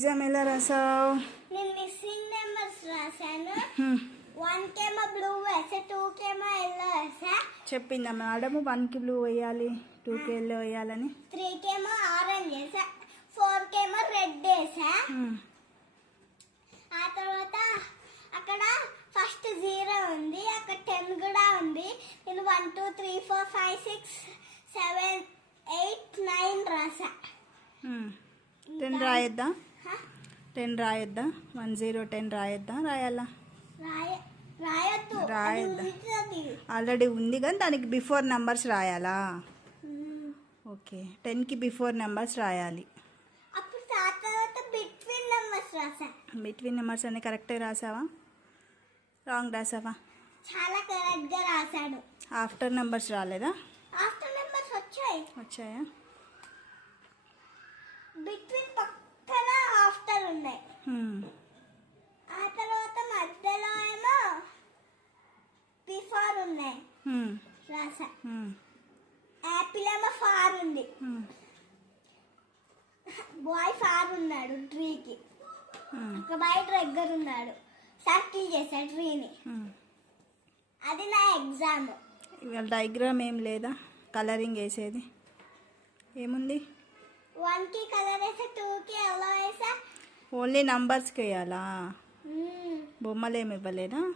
Exam ఎలా రాసావు నేను మిస్సింగ్ నెంబర్స్ రాశాను వన్ కేమో బ్లూ వేసా టూ కేమో ఎల్లో వేసా చెప్పిందా మేడం వన్కి బ్లూ వేయాలి టూకి ఎల్లో వేయాలని. త్రీ కేమో ఆరెంజ్ వేసా ఫోర్ కేమో రెడ్ వేసా. ఆ తర్వాత అక్కడ ఫస్ట్ జీరో ఉంది అక్కడ టెన్ కూడా ఉంది. నేను one two three four five six seven eight nine రాసా రాయొద్దా? టెన్ రాయొద్దా? వన్ జీరో టెన్ రాయొద్దా? రాయాలా? రాయ రాయొద్దు. ఆల్రెడీ ఉంది కానీ దానికి బిఫోర్ నెంబర్స్ రాయాలా. ఓకే. టెన్కి బిఫోర్ నెంబర్స్ రాయాలి. బిట్వీన్ నెంబర్స్ రాసా. బిట్వీన్ నెంబర్స్ అన్ని కరెక్టే రాసావా? రాంగ్ రాసావా? చాలా రాశాడు. ఆఫ్టర్ నెంబర్స్ రాలేదా? ఆఫ్టర్ నెంబర్స్ వచ్చాయి. వచ్చాయా? బిట్వీన్ పక్కన ఆఫ్టర్ ఉన్నాయి హ్మ్. ఆ తర్వాత మధ్యలో ఏమో బిఫోర్ ఉన్నాయి హ్మ్. రాసా. యాపిల్ ఏమో ఫార్ ఉంది. బాయ్ ఫార్ ఉన్నాడు ట్రీకి. ఒక బయట దగ్గర ఉన్నాడు. సర్కిల్ చేశాడు ట్రీని. అది నా ఎగ్జామ్. ఇవాళ డయాగ్రామ్ ఏం లేదా? కలరింగ్ వేసేది. ఏముంది? వన్కి కలర్ వేసా టూ కి ఎలా వేసా. ఓన్లీ నంబర్స్కి వేయాలా? మ్మ్. బొమ్మలు ఏమి ఇవ్వలేదా?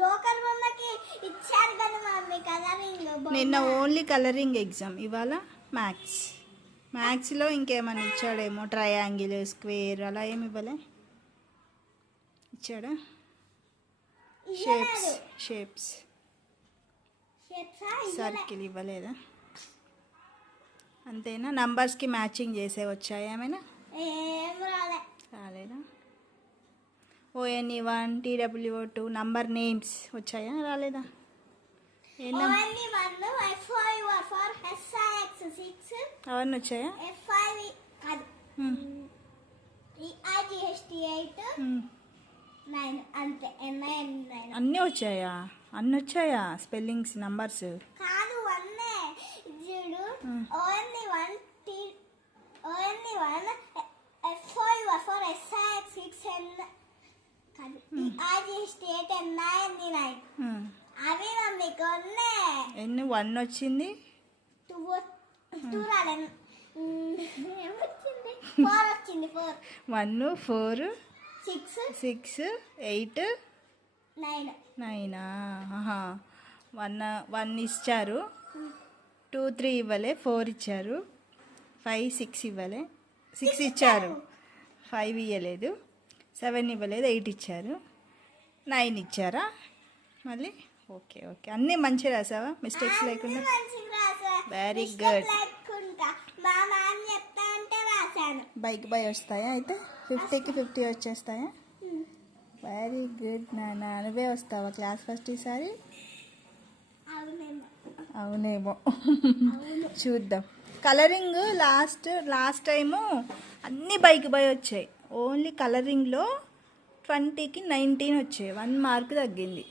లోకల్ బొమ్మకి ఇచ్చారు కదా మమ్మీ కలరింగ్ బొమ్మ. నిన్న ఓన్లీ కలరింగ్ ఎగ్జామ్ ఇవాళ మ్యాథ్స్ మ్యాథ్స్లో ఇంకేమైనా ఇచ్చాడేమో ట్రయాంగిల్ స్క్వేర్ అలా ఏమి ఇవ్వలే? ఇచ్చాడా? షేప్స్. షేప్స్. సర్కిల్ ఇవ్వలేదా? అంతేనా? నంబర్స్కి మ్యాచింగ్ చేసే వచ్చాయా ఏమైనా? O N E one T W O two number names వచ్చాయా? రాలేదా? సిక్స్ అవన్నీ వచ్చాయా? నైన్ అన్నీ వచ్చాయా? అన్నీ వచ్చాయా? Spellings numbers? కాదు చూడు. Only one only one F five four S I X six N కాదు E I G S T eight N nine nine అవి మమ్మీ కొన్నే ఎన్ని? వన్ వచ్చింది? One four six. Six eight nine. One one ఇచ్చారు. Two three ఇవ్వలే four ఇచ్చారు. Five six ఇవ్వలే. Six ఇచ్చారు. ఫైవ్ ఇవ్వలేదు సెవెన్ ఇవ్వలేదు ఎయిట్ ఇచ్చారు. నైన్ ఇచ్చారా? మళ్ళీ? Okay okay. అన్నీ మంచిగా రాసావా? మిస్టేక్స్ లేకుండా? అంటే రాశాను. బైక్ బై వస్తాయా అయితే? ఫిఫ్టీకి ఫిఫ్టీ వచ్చేస్తాయా? వెరీ గుడ్ నాన్న. నువ్వే వస్తావా క్లాస్ ఫస్ట్ ఈసారి? అవునేమో. అవునేమో చూద్దాం. కలరింగ్ లాస్ట్ లాస్ట్ టైము అన్ని బైక్ బై వచ్చాయి. ఓన్లీ కలరింగ్లో ట్వంటీకి నైన్టీన్ వచ్చాయి. వన్ మార్క్ తగ్గింది.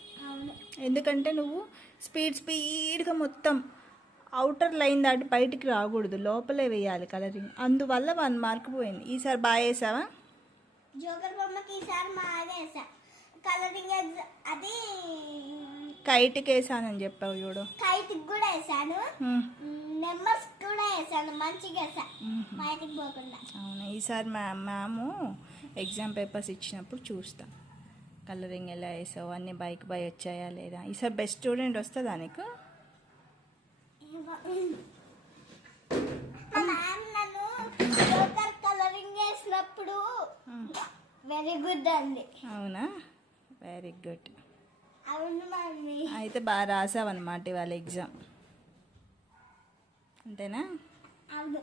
ఎందుకంటే నువ్వు స్పీడ్ స్పీడ్గా మొత్తం అవుటర్ లైన్ దాటి బయటికి రాకూడదు. లోపలే వేయాలి కలరింగ్ అందువల్ల వన్ మార్క్ పోయింది. ఈసారి బాగా వేసావా? జోకర్ బొమ్మకి ఈసారి కలరింగ్ అది కైట్కి వేసానని చెప్పావు చూడు. కైట్ కూడా వేసాను. నెంబర్స్ కూడా వేసాను. మంచిగా వేసా. బయటికి పోకుండా. అవును. ఈసారి మా మ్యాము ఎగ్జామ్ పేపర్స్ ఇచ్చినప్పుడు చూస్తాం. కలరింగ్ ఎలా వేసావు? అన్ని బైక్ బై వచ్చాయా లేదా? ఈసారి బెస్ట్ స్టూడెంట్ వస్తుందా నీకు? వెరీ గుడ్ అంది. అవునా? వెరీ గుడ్ అవును మమ్మీ. అయితే బాగా రాసావన్నమాట ఇవాళ ఎగ్జామ్ అంతేనా? అవును